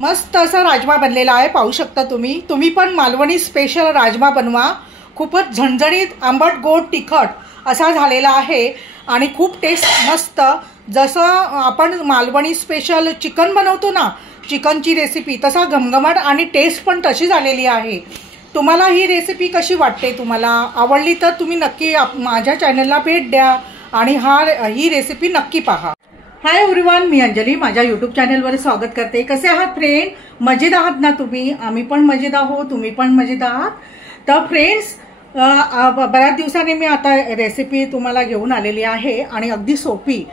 मस्त असा राजमा बनलेला आहे, पाहू शकता तुम्ही पण मालवणी स्पेशल राजमा बनवा। खूपच झणझणीत आंबट गोड तिखट असा झालेला आहे आणि खूप टेस्ट मस्त, जसं आपण मालवणी स्पेशल चिकन बनवतो ना, चिकनची रेसिपी तसा घमघमाट आणि टेस्ट पण तशी झालेली आहे। तुम्हाला ही रेसिपी कशी वाटते, तुम्हाला आवडली तर तुम्ही नक्की माझ्या चॅनलला भेट द्या आणि ही रेसिपी नक्की पहा। हाय एव्हरीवन, मी अंजली माझ्या यूट्यूब चॅनलवर स्वागत करते। कसे आहात फ्रेंड? मजेत आहात ना तुम्ही? आम्ही पण मजेत आहोत, तुम्ही पण मजेत आहात। तर फ्रेंड्स, बऱ्याच दिवसांनी मी आता रेसिपी तुम्हाला घेऊन आलेली आहे आणि अगदी सोपी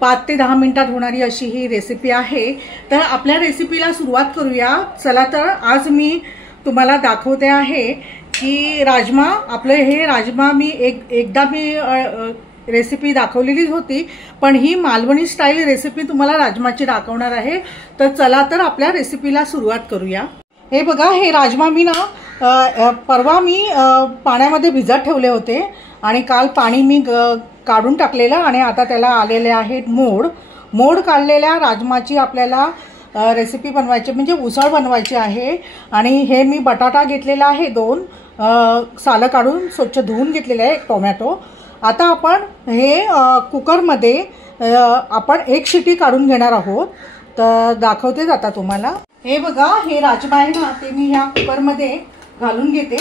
5 ते 10 मिनिटात होणारी अशी ही रेसिपी आहे। तर आपल्या रेसिपीला सुरुवात करूया। चला तर आज मी तुम्हाला दाखवते आहे की राजमा, आपले हे राजमा मी एकदा रेसिपी दाखवलेलीच होती, पण ही मालवणी स्टाईल रेसिपी तुम्हाला राजमाची दाखवणार आहे। तर चला तर आपल्या रेसिपीला सुरुवात करूया। हे बघा, हे राजमा मी ना परवा मी पाण्यामध्ये भिजत ठेवले होते आणि काल पाणी मी काढून टाकलेलं आणि आता त्याला आलेले आहेत मोड काढलेल्या राजमाची आपल्याला रेसिपी बनवायची, म्हणजे उसळ बनवायची आहे। आणि हे मी बटाटा घेतलेला आहे 2, सालं काढून स्वच्छ धुवून घेतलेले आहे, 1 टोमॅटो। आता आपण हे कुकरमध्ये आपण 1 शिटी काढून घेणार आहोत। तर दाखवतेच आता तुम्हाला। हे बघा, हे राजमा आहे ना, ते मी ह्या कुकरमध्ये घालून घेते।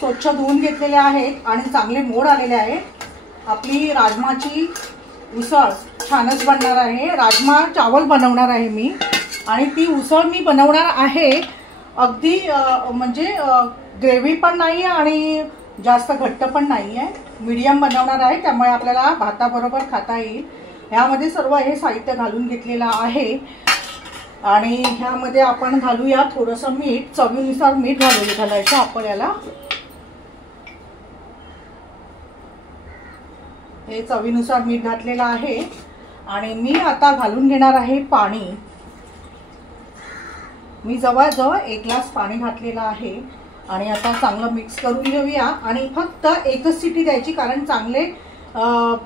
स्वच्छ धुवून घेतलेले आहेत आणि चांगले मोड आलेले आहेत। आपली राजमाची उसळ छानच बनणार आहे। राजमा चावल बनवणार आहे मी आणि ती उसळ मी बनवणार आहे अगदी म्हणजे ग्रेव्ही पण नाही आणि जास्त घट्ट पण नाही आहे, मीडियम बनवणार आहे, त्यामुळे आपल्याला भाताबरोबर खाता येईल। ह्यामध्ये सर्व हे साहित्य घालून घेतलेलं आहे आणि ह्यामध्ये आपण घालूया थोडंसं मीठ, चवीनुसार मीठ घालायचं आपण याला। हे चवीनुसार मीठ घातलेलं आहे आणि मी आता घालून घेणार आहे पाणी। मी जवळजवळ 1 ग्लास पाणी घातलेलं आहे आणि आता चांगलं मिक्स करून घेऊया आणि फक्त 1च शिटी द्यायची, कारण चांगले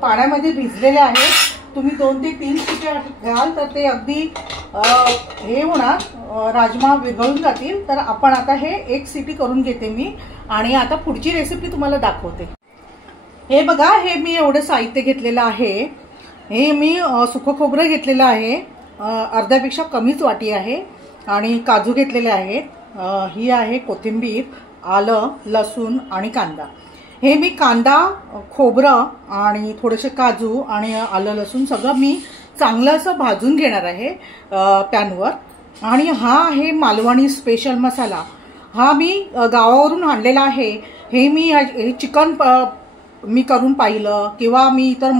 पाण्यामध्ये भिजलेले आहेत। तुम्ही 2 ते 3 शिट्या घ्याल तर ते अगदी हे होणार, राजमा विरघळून जातील। तर आपण आता हे 1 शिटी करून घेते मी आणि आता पुढची रेसिपी तुम्हाला दाखवते। हे बघा, हे मी एवढं साहित्य घेतलेलं आहे। हे मी सुकं खोबरं घेतलेलं आहे, अर्ध्यापेक्षा कमीच वाटी आहे, आणि काजू घेतलेले आहेत। ही आहे कोथिंबीर, आलं, लसूण आणि कांदा। हे मी कांदा, खोबरं आणि थोडेसे काजू आणि आलं लसूण सगळं मी चांगलं असं भाजून घेणार आहे पॅनवर। आणि हा आहे मालवणी स्पेशल मसाला, हा मी गावावरून आणलेला आहे। हे मी चिकन मी करून पाहिलं किंवा मी इतर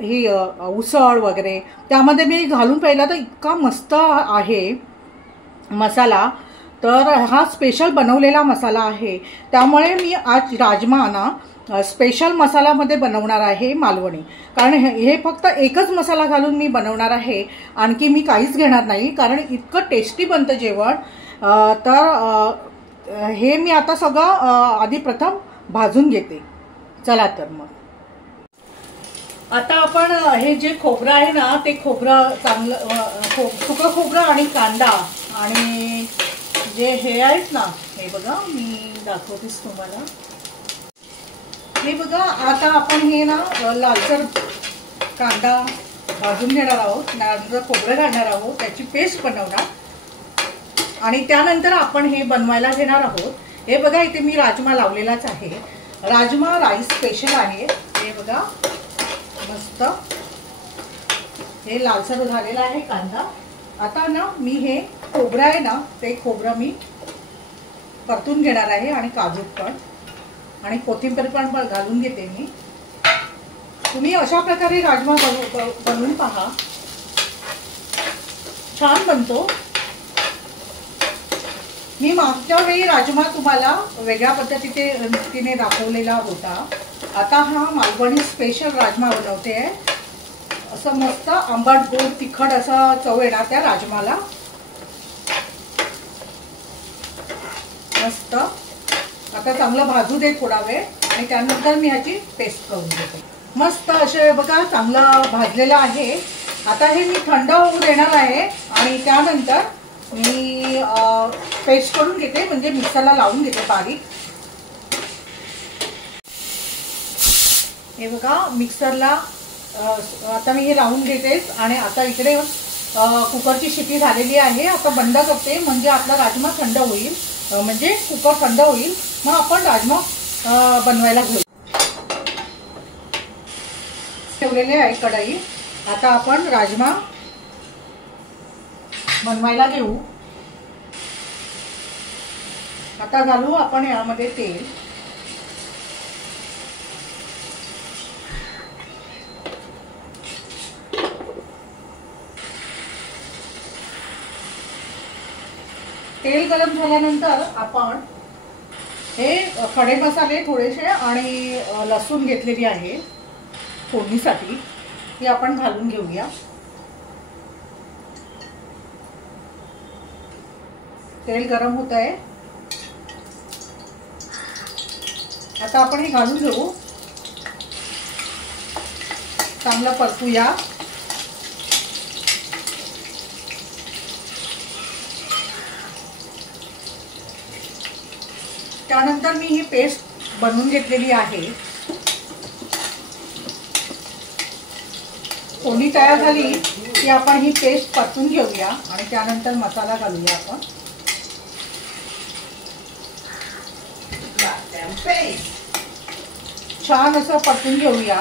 हे उसळ वगैरे त्यामध्ये मी घालून पाहिला, तर इतका मस्त आहे मसाला। तर हा स्पेशल बनवलेला मसाला आहे, त्यामुळे मी आज राजमा ना स्पेशल मसाल्यामध्ये बनवणार आहे मालवणी, कारण हे फक्त 1च मसाला घालून मी बनवणार आहे, आणखी मी काहीच घेणार नाही, कारण इतकं टेस्टी बनतं जेवण। तर हे मी आता सगळं आधी प्रथम भाजून घेते। चला तर मग आता आपण हे जे खोबरं आहे ना, ते खोबरं चांगलं सुकं खोबरं आणि कांदा आणि जे हे आहेत ना, हे बघा मी दाखवतेच तुम्हाला। हे बघा, आता आपण हे ना लालसर कांदा भाजून घेणार आहोत, नंतर खोबरं घालणार आहोत, त्याची पेस्ट बनवणार आणि त्यानंतर आपण हे बनवायला घेणार आहोत। हे बघा, इथे मी राजमा लावलेलाच आहे, राजमा राईस स्पेशल आहे। हे बघा मस्त हे लालसर झालेला आहे कांदा। आता ना मी हे खोबरं आहे ना, ते खोबरं मी परतून घेणार आहे आणि काजू पण आणि कोथिंबीर पण घालून घेते मी। तुम्ही अशा प्रकारे राजमा बनवून पहा, छान बनतो। मी मागच्या वेळी राजमा तुम्हाला वेगळ्या पद्धतीने दाखवलेला होता, आता हा मालवणी स्पेशल राजमा बनवते आहे। असं मस्त आंबट गोड तिखट असा चव येणार त्या राजमाला, मस्त। आता चांगलं भाजू दे थोडा वेळ आणि त्यानंतर मी ह्याची पेस्ट करून घेते। मस्त असे बघा चांगलं भाजलेलं आहे आता हे मी थंड होऊ देणार आहे आणि त्यानंतर मी पेस्ट करून घेते, म्हणजे मिक्सरला लावून घेते बारीक। हे बघा मिक्सरला आता मी हे लावून घेते आणि आता इकडे कुकरची शिटी झालेली आहे। आता बंद करते म्हणजे आपला राजमा थंड होईल, म्हणजे कुकर थंड होईल, मग आपण राजमा बनवायला घेऊ। ठेवलेले आहे कढई, आता आपण राजमा बनवायला घेऊ। आता घालू आपण यामध्ये तेल। तेल गरम झाल्यानंतर आपण हे खडे मसाले थोडेसे आणि लसूण घेतलेली आहे फोडणीसाठी, हे आपण घालून घेऊया। तेल गरम होत आहे, आता आपण हे घालून घेऊ, चांगलं परतूया। त्यानंतर मी ही पेस्ट बनवून घेतलेली आहे, फोडणी तयार झाली की आपण ही पेस्ट परतून घेऊया आणि त्यानंतर मसाला घालूया आपण। छान असं परतून घेऊया।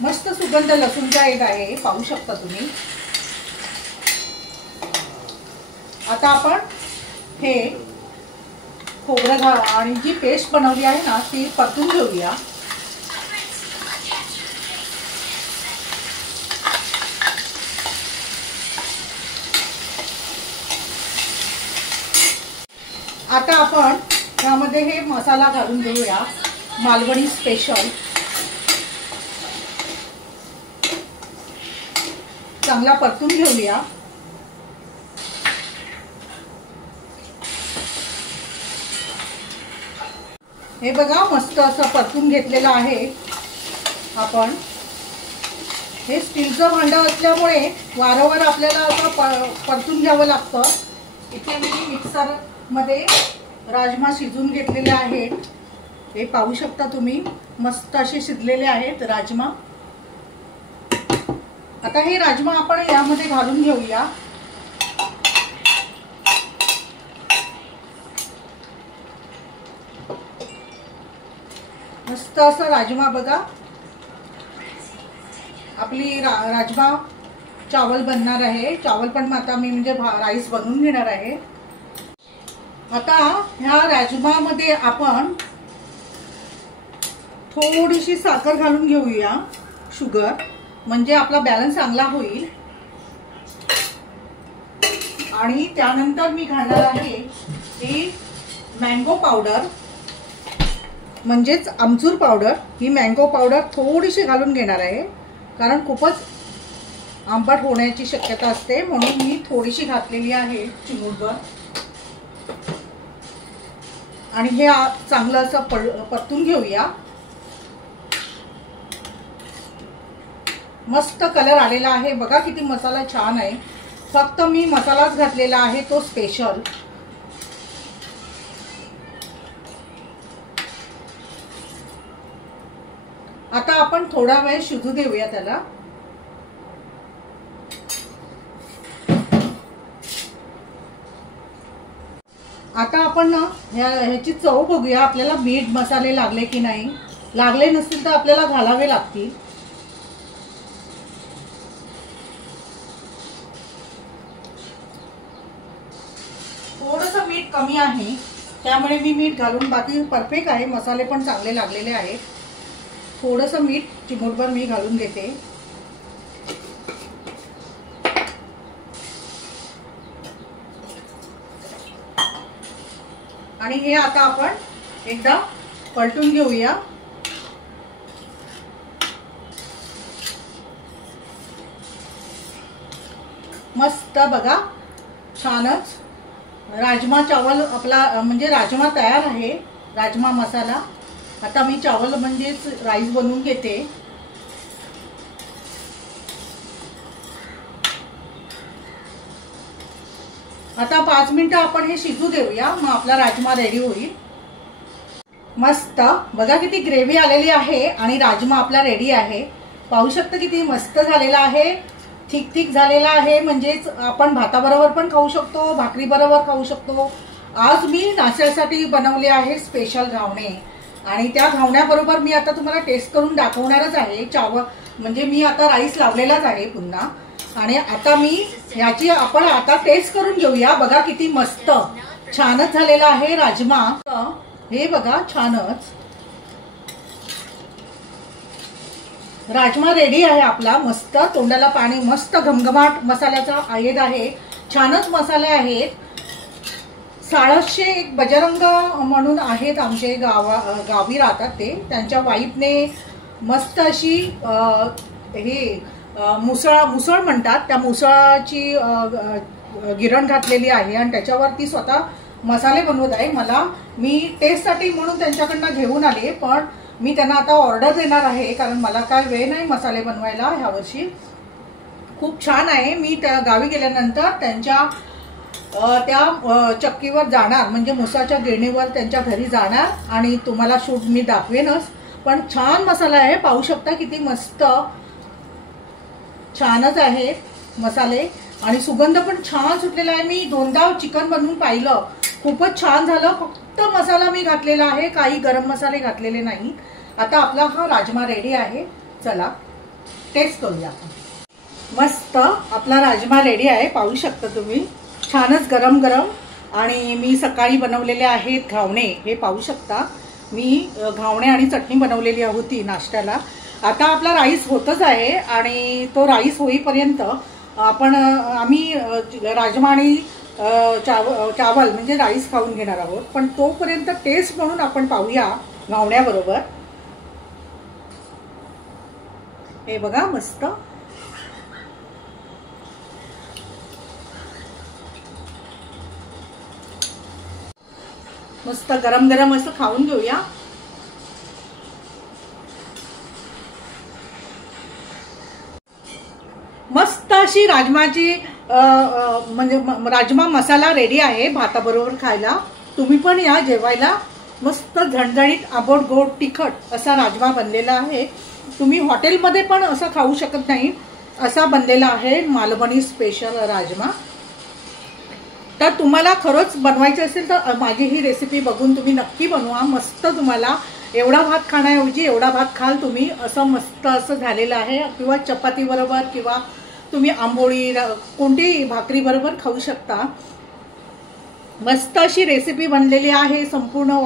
मस्त सुगंध लसूणचा येत आहे, पाहू शकता तुम्ही। आता आपण हे खोबरं आणि जी पेस्ट बनवली आहे ना ती परतून घेऊया। आता आपण यामध्ये हे मसाला घालून घेऊया, मालवणी स्पेशल। चांगला परतून घेऊया। हे बघा मस्त असं परतून घेतलेलं आहे आपण। हे स्टीलचं भांडं असल्यामुळे वारंवार आपल्याला असं परतून घ्यावं लागतं। इथे मी मिक्सर मध्ये राजमा शिजून घेतलेले आहेत, हे पाहू शकता तुम्ही, मस्त असे शिजलेले आहेत राजमा। आता हे राजमा आपण यामध्ये घालून घेऊया। मस्त असं राजमा बघा, आपली राजमा चावल बनणार आहे। चावल पण आता मी म्हणजे राईस बनवून घेणार आहे। आता ह्या राजमामध्ये आपण थोडीशी साखर घालून घेऊया, शुगर, म्हणजे आपला बॅलन्स चांगला होईल। आणि त्यानंतर मी घालणार आहे ही मँगो पावडर, म्हणजेच आमचूर पावडर। ही मँगो पावडर थोडीशी घालून घेणार आहे, कारण खूपच आंबट होण्याची शक्यता असते, म्हणून मी थोडीशी घातलेली आहे चिमूटभर। आणि हे चांगलं असं परतून घेऊया। मस्त कलर आलेला आहे बघा, किती मसाला छान आहे। फक्त मी मसालाच घातलेला आहे तो स्पेशल। आता आपण थोडा वेळ शिजू देऊया त्याला। आता आपण ना ह्याची चव बघूया, आपल्याला मीठ मसाले लागले की नाही। लागले नसतील तर आपल्याला घालावे लागतील। थोडंसं मीठ कमी आहे, त्यामुळे मी मीठ घालून, बाकी परफेक्ट आहे, मसाले पण चांगले लागलेले आहेत। थोडंसं मीठ चिमूटभर मी घालून देते। आणि हे आता आपण एकदा पलटून घेऊया। मस्त बघा, छानच राजमा चावल आपला म्हणजे राजमा तयार आहे, राजमा मसाला। आता मी चावल म्हणजेच राईस बनवून घेते। आता 5 मिनिटं आपण हे शिजू देऊया, मग आपला राजमा रेडी होईल। मस्त बघा किती ग्रेव्ही आलेली आहे आणि राजमा आपला रेडी आहे। पाहू शकता किती मस्त झालेला आहे, थिक थिक झालेला आहे, म्हणजेच आपण भाताबरोबर पण खाऊ शकतो, भाकरी बरोबर खाऊ शकतो। आज मी नाश्त्यासाठी बनवले आहे स्पेशल घावणे आणि त्या घावण्याबरोबर मी आता तुम्हाला टेस्ट करून दाखवणारच आहे। चावल म्हणजे मी आता राईस लावलेलाच आहे पुन्हा, आणि आता मी याची आपण आता टेस्ट करून घेऊया। बघा किती मस्त छानच झालेला आहे राजमा, हे बघा छानच राजमा रेडी आहे आपला। मस्त तोंडाला पाणी, मस्त घमघमाट मसाल्याचा येत आहे, छानच मसाले आहेत। साळसचे एक बजरंग म्हणून आहेत आमचे गावी राहतात ते, त्यांच्या वाईफने मस्त अशी हे मुसळ म्हणतात, त्या मुसळाची गिरण घातलेली आहे आणि त्याच्यावर ती स्वतः मसाले बनवत आहे। मी टेस्टसाठी म्हणून त्यांच्याकडनं घेऊन आले, पण मी त्यांना आता ऑर्डर देणार आहे कारण मला काय वेळ नाही मसाले बनवायला ह्या वर्षी। खूप छान आहे। मी त्या गावी गेल्यानंतर त्यांच्या त्या चक्कीवर जाणार, म्हणजे मुसाच्या गिरणीवर त्यांच्या घरी जाणार आणि तुम्हाला शूट मी दाखवेनच। पण छान मसाला आहे, पाहू शकता किती मस्त छानच आहे मसाले आणि सुगंध पण छान सुटलेला आहे। मी 2दा चिकन बनवून पाहिलं, खूपच छान झालं। फक्त मसाला मी घातलेला आहे, काही गरम मसाले घातलेले नाही। आता आपला हा राजमा रेडी आहे, चला टेस्ट करूया। मस्त आपला राजमा रेडी आहे, पाहू शकता तुम्ही, छानच गरम गरम। आणि मी सकाळी बनवलेले आहेत घावणे, हे पाहू शकता। मी घावणे आणि चटणी बनवलेली होती नाश्त्याला। आता आपला राईस होतच आहे आणि तो राईस होईपर्यंत आम्ही राजमा आणि चावल म्हणजे राईस खाऊन घेणार आहोत। पण तोपर्यंत टेस्ट म्हणून आपण पाहूया घावण्याबरोबर। हे बघा मस्त मस्त गरम गरम असं खाऊन घेऊया। मस्त अशी राजमाची म्हणजे राजमा मसाला रेडी आहे भाताबरोबर खायला। तुम्ही पण या जेवायला। मस्त झणझणीत आंबट गोड तिखट असा राजमा बनलेला आहे। तुम्ही हॉटेलमध्ये पण असं खाऊ शकत नाही, असा बनलेला आहे मालवणी स्पेशल राजमा। तर तुम्हाला खरंच बनवायचं असेल तर माझी ही रेसिपी बघून तुम्ही नक्की बनवा। मस्त तुम्हाला एवढा भात खाण्याऐवजी एवढा भात खाल तुम्ही, असं मस्त असं झालेलं आहे। किंवा चपाती बरोबर किंवा तुम्ही आंबोळी कोणतीही भाकरी बरोबर खाऊ शकता। मस्त अशी रेसिपी बनलेली आहे, संपूर्ण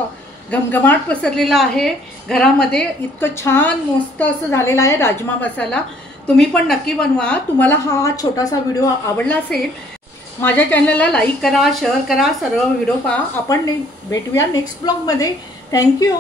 घमघमाट पसरलेला आहे घरामध्ये। इतकं छान मस्त असं झालेलं आहे राजमा मसाला। तुम्ही पण नक्की बनवा। तुम्हाला हा छोटासा व्हिडिओ आवडला असेल, माझ्या चॅनलला लाईक करा, शेअर करा, सर्व व्हिडिओ पहा। आपण भेटूया नेक्स्ट ब्लॉगमध्ये। थँक्यू।